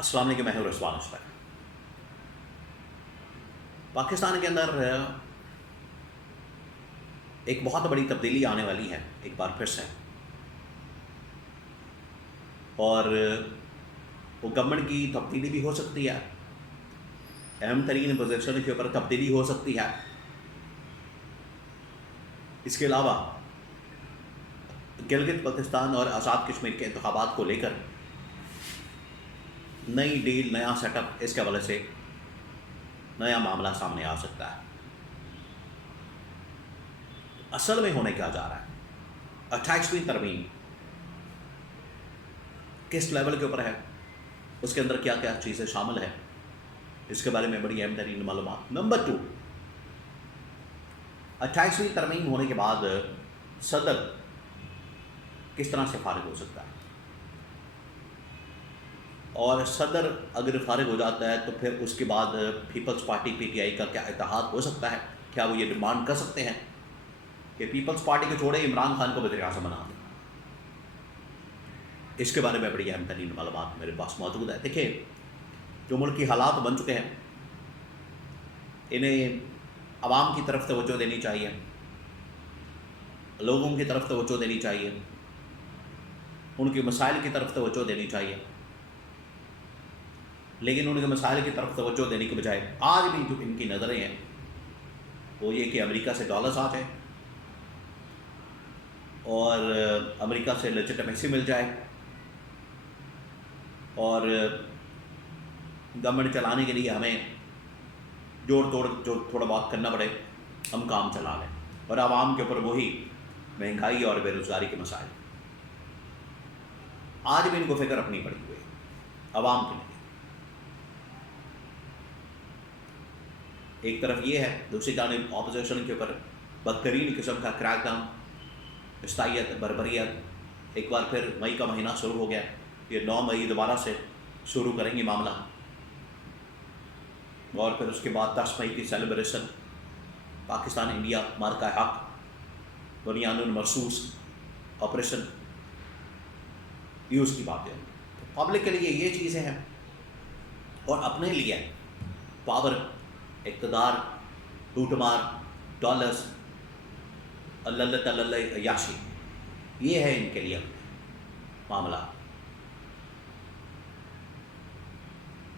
السلام علیکم، میں ہوں رضوان اشرف۔ پاکستان کے اندر ایک بہت بڑی تبدیلی آنے والی ہے ایک بار پھر سے، اور وہ گورنمنٹ کی تبدیلی بھی ہو سکتی ہے، اہم ترین پوزیشن کے اوپر تبدیلی ہو سکتی ہے۔ اس کے علاوہ گلگت بلتستان اور آزاد کشمیر کے انتخابات کو لے کر نئی ڈیل، نیا سیٹ اپ، اس کے حوالے سے نیا معاملہ سامنے آ سکتا ہے۔ اصل میں ہونے کیا جا رہا ہے؟ 28ویں ترمیم کس لیول کے اوپر ہے، اس کے اندر کیا کیا چیزیں شامل ہیں، اس کے بارے میں بڑی اہم ترین معلومات۔ نمبر 2، 28ویں ترمیم ہونے کے بعد صدر کس طرح سے فارغ ہو سکتا ہے، اور صدر اگر فارغ ہو جاتا ہے تو پھر اس کے بعد پیپلز پارٹی PTI کا کیا اتحاد ہو سکتا ہے؟ کیا وہ یہ ڈیمانڈ کر سکتے ہیں کہ پیپلز پارٹی کو چھوڑے عمران خان کو وزیر اعظم بنا دیں؟ اس کے بارے میں بڑی اہم ترین معلومات میرے پاس موجود ہے۔ دیکھیں، جو ملک کی حالات بن چکے ہیں، انہیں عوام کی طرف توجہ دینی چاہیے، لوگوں کی طرف توجہ دینی چاہیے، ان کے مسائل کی طرف توجہ دینی چاہیے، لیکن ان کے مسائل کی طرف توجہ دینے کے بجائے آج بھی جو ان کی نظریں ہیں وہ یہ کہ امریکہ سے ڈالرز آ جائے اور امریکہ سے لیجٹمیسی مل جائے، اور گورنمنٹ چلانے کے لیے ہمیں جوڑ توڑ جو تھوڑا بہت کرنا پڑے ہم کام چلا لیں، اور عوام کے اوپر وہی مہنگائی اور بے روزگاری کے مسائل۔ آج بھی ان کو فکر اپنی پڑی ہوئی ہے عوام کے لیے۔ ایک طرف یہ ہے، دوسری جانب اپوزیشن کے اوپر بدترین قسم کا کریک ڈاؤن، عیسائیت، بربریت۔ ایک بار پھر مئی کا مہینہ شروع ہو گیا، یہ 9 مئی دوبارہ سے شروع کریں گے معاملہ، اور پھر اس کے بعد 10 مئی کی سیلیبریشن، پاکستان انڈیا مارکہ حق، بنیان المرصوص آپریشن، یہ اس کی باتیں ہیں۔ پبلک کے لیے یہ چیزیں ہیں، اور اپنے لیے پاور، اقتدار، ٹوٹ مار، ڈالرز، اللہ عیاشی، یہ ہے ان کے لیے معاملہ۔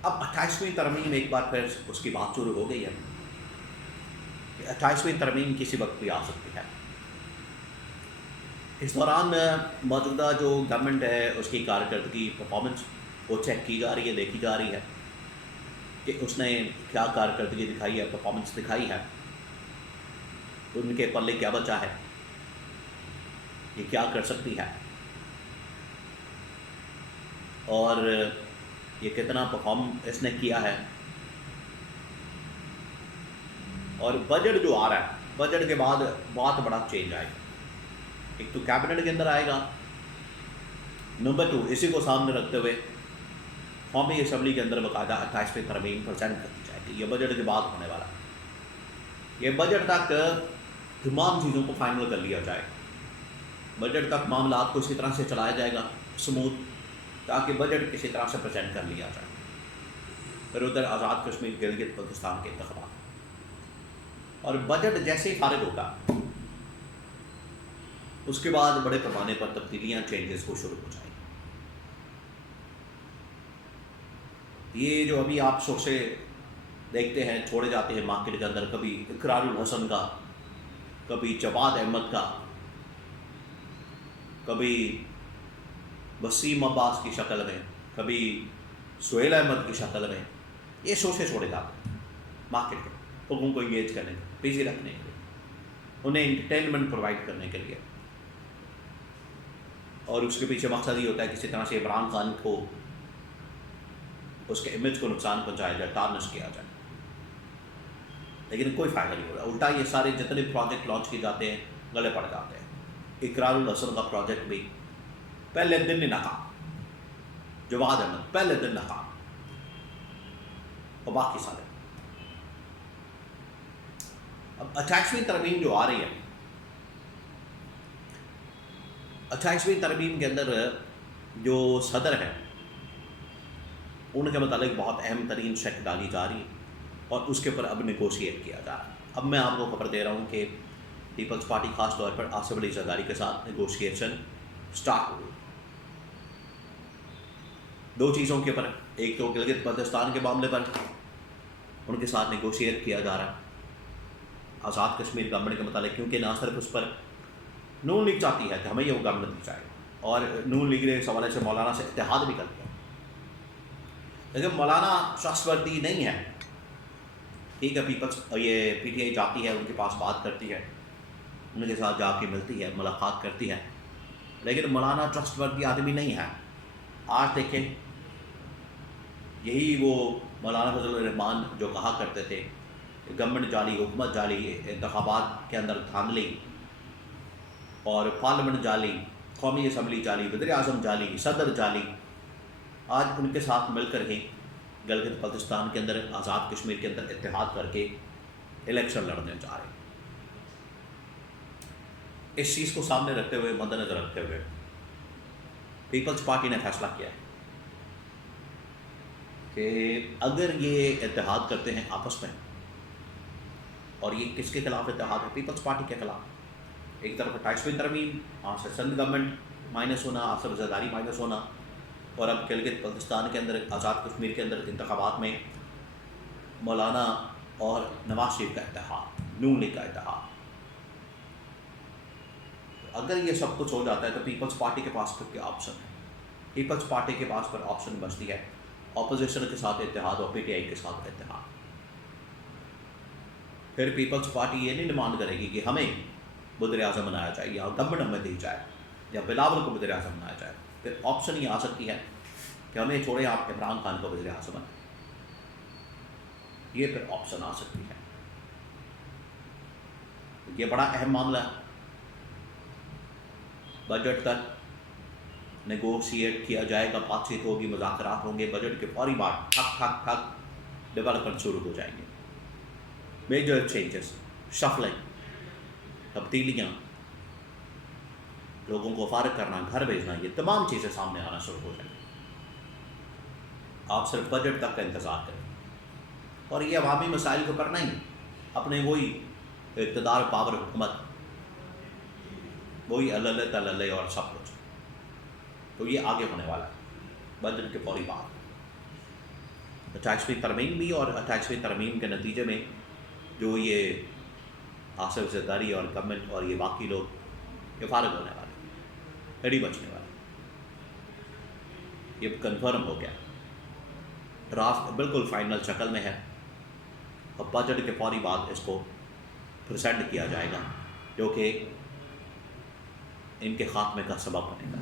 اب 28ویں ترمیم ایک بار پھر اس کی بات شروع ہو گئی ہے کہ 28ویں ترمیم کسی وقت بھی آ سکتی ہے۔ اس دوران موجودہ جو گورنمنٹ ہے اس کی کارکردگی، پرفارمنس وہ چیک کی جا رہی ہے، دیکھی جا رہی ہے کہ اس نے کیا کارکردگی دکھائی ہے، پرفارمنس دکھائی ہے، ان کے پلے کیا بچا ہے، یہ کیا کر سکتی ہے، اور یہ کتنا پرفارم اس نے کیا ہے۔ اور بجٹ جو آ رہا ہے، بجٹ کے بعد بہت بڑا چینج آئے گا۔ ایک تو کیبنٹ کے اندر آئے گا، نمبر 2 اسی کو سامنے رکھتے ہوئے قومی اسمبلی کے اندر باقاعدہ 28ویں ترمیم پریزنٹ کر دی جائے گی۔ یہ بجٹ کے بعد ہونے والا ہے۔ یہ بجٹ تک تمام چیزوں کو فائنل کر لیا جائے گا، بجٹ تک معاملات کو اسی طرح سے چلایا جائے گا سموتھ، تاکہ بجٹ کسی طرح سے پریزنٹ کر لیا جائے۔ پھر ادھر آزاد کشمیر، گلگت بلتستان کے انتخابات، اور بجٹ جیسے ہی فارغ ہوگا اس کے بعد بڑے پیمانے پر تبدیلیاں، چینجز کو شروع ہو جائیں گی۔ یہ جو ابھی آپ سورسے دیکھتے ہیں چھوڑے جاتے ہیں مارکیٹ کے اندر، کبھی اقرار الحسن کا، کبھی جواد احمد کا، کبھی وسیم عباس کی شکل میں، کبھی سہیل احمد کی شکل میں، یہ سورسے چھوڑے جاتے ہیں مارکیٹ کے لوگوں کو انگیج کرنے کے، بزی رکھنے کے لیے، انہیں انٹرٹینمنٹ پرووائڈ کرنے کے لیے، اور اس کے پیچھے مقصد یہ ہوتا ہے کسی طرح سے عمران خان کو، اس کے امیج کو نقصان پہنچایا جائے، ٹارنش کیا جائے، لیکن کوئی فائدہ نہیں ہو رہا۔ الٹا یہ سارے جتنے پروجیکٹ لانچ کیے جاتے ہیں گلے پڑ جاتے ہیں۔ اقرار الحسن کا پروجیکٹ بھی پہلے دن ناکام، جواد احمد پہلے دن ناکام، اور باقی سارے۔ اب 28ویں ترمیم جو آ رہی ہے، 28ویں ترمیم کے اندر جو صدر ہے ان کے متعلق بہت اہم ترین شک ڈالی جا رہی ہے اور اس کے اوپر اب نیگوشیٹ کیا جا رہا ہے. اب میں آپ کو خبر دے رہا ہوں کہ پیپلز پارٹی خاص طور پر آصف علی زرداری کے ساتھ نیگوشیشن سٹارٹ ہو گئی 2 چیزوں کے اوپر. ایک تو گلگت بلتستان کے معاملے پر ان کے ساتھ نیگوشیٹ کیا جا رہا ہے آزاد کشمیر گورنمنٹ کے متعلق, کیونکہ نہ صرف اس پر نون لیگ چاہتی ہے کہ ہمیں یہ وہ گورنمنٹ دی جائے, اور نون لیگ نے اس حوالے سے مولانا سے اتحاد بھی کر دیا, لیکن مولانا شخص وردی نہیں ہے. ٹھیک ہے, پیپلز یہ پی ٹی آئی جاتی ہے, ان کے پاس بات کرتی ہے, ان کے ساتھ جا کے ملتی ہے, ملاقات کرتی ہے, لیکن مولانا ٹرسٹ وردی آدمی نہیں ہے. آج دیکھیں, یہی وہ مولانا فضل الرحمان جو کہا کرتے تھے گورنمنٹ جعلی, حکومت جعلی, انتخابات کے اندر دھاندلی اور پارلیمنٹ جعلی, قومی اسمبلی جعلی, وزیر اعظم جعلی, صدر جعلی, آج ان کے ساتھ مل کر ہی گلگت بلتستان کے اندر, آزاد کشمیر کے اندر اتحاد کر کے الیکشن لڑنے جا رہے ہیں. اس چیز کو سامنے رکھتے ہوئے, مد نظر رکھتے ہوئے, پیپلز پارٹی نے فیصلہ کیا ہے کہ اگر یہ اتحاد کرتے ہیں آپس میں, اور یہ کس کے خلاف اتحاد ہے؟ پیپلز پارٹی کے خلاف. ایک طرف 28ویں ترمیم, وہاں سے سندھ گورنمنٹ مائنس ہونا, آصف زرداری مائنس ہونا, اور اب گلگت بلتستان کے اندر, آزاد کشمیر کے اندر انتخابات میں مولانا اور نواز شریف کا اتحاد, نون لیگ کا اتحاد. اگر یہ سب کچھ ہو جاتا ہے تو پیپلز پارٹی کے پاس پھر کیا آپشن ہے؟ پیپلز پارٹی کے پاس پر آپشن بچتی ہے اپوزیشن کے ساتھ اتحاد اور پی ٹی آئی کے ساتھ اتحاد. پھر پیپلز پارٹی یہ نہیں ڈیمانڈ کرے گی کہ ہمیں وزیر اعظم بنایا جائے یا گورنمنٹ ہمیں دی جائے یا بلاول کو وزیر اعظم بنایا جائے. پھر آپشن یہ آ سکتی ہے کہ ہمیں چھوڑے آپ عمران خان کو وزیر اعظم بنائیں. یہ پھر آپشن آ سکتی ہے. یہ بڑا اہم معاملہ ہے. بجٹ تک نیگوشیٹ کیا جائے گا, بات چیت ہوگی, مذاکرات ہوں گے. بجٹ کے فوری بعد ٹھک ٹھک ٹھک ڈیولپمنٹ شروع ہو جائیں گے. میجر چینجز, شفلنگ, تبدیلیاں, لوگوں کو فارغ کرنا, گھر بھیجنا, یہ تمام چیزیں سامنے آنا شروع ہو جائیں گی. آپ صرف بجٹ تک کا انتظار کریں, اور یہ عوامی مسائل کو کرنا ہی اپنے وہی اقتدار, پاور, حکومت, وہی اللہ تلّہ اور سب کچھ. تو یہ آگے ہونے والا ہے بجٹ کے فوری بعد. 28ویں ترمیم بھی, اور 28ویں ترمیم کے نتیجے میں جو یہ آصف زرداری اور گورنمنٹ اور یہ باقی لوگ یہ فارغ ہونے والے, ہڑی بچنے والے. یہ کنفرم ہو گیا, ڈرافٹ بالکل فائنل شکل میں ہے, اور بجٹ کے فوری بعد اس کو پریزنٹ کیا جائے گا, جو کہ ان کے خاتمے کا سبب بنے گا.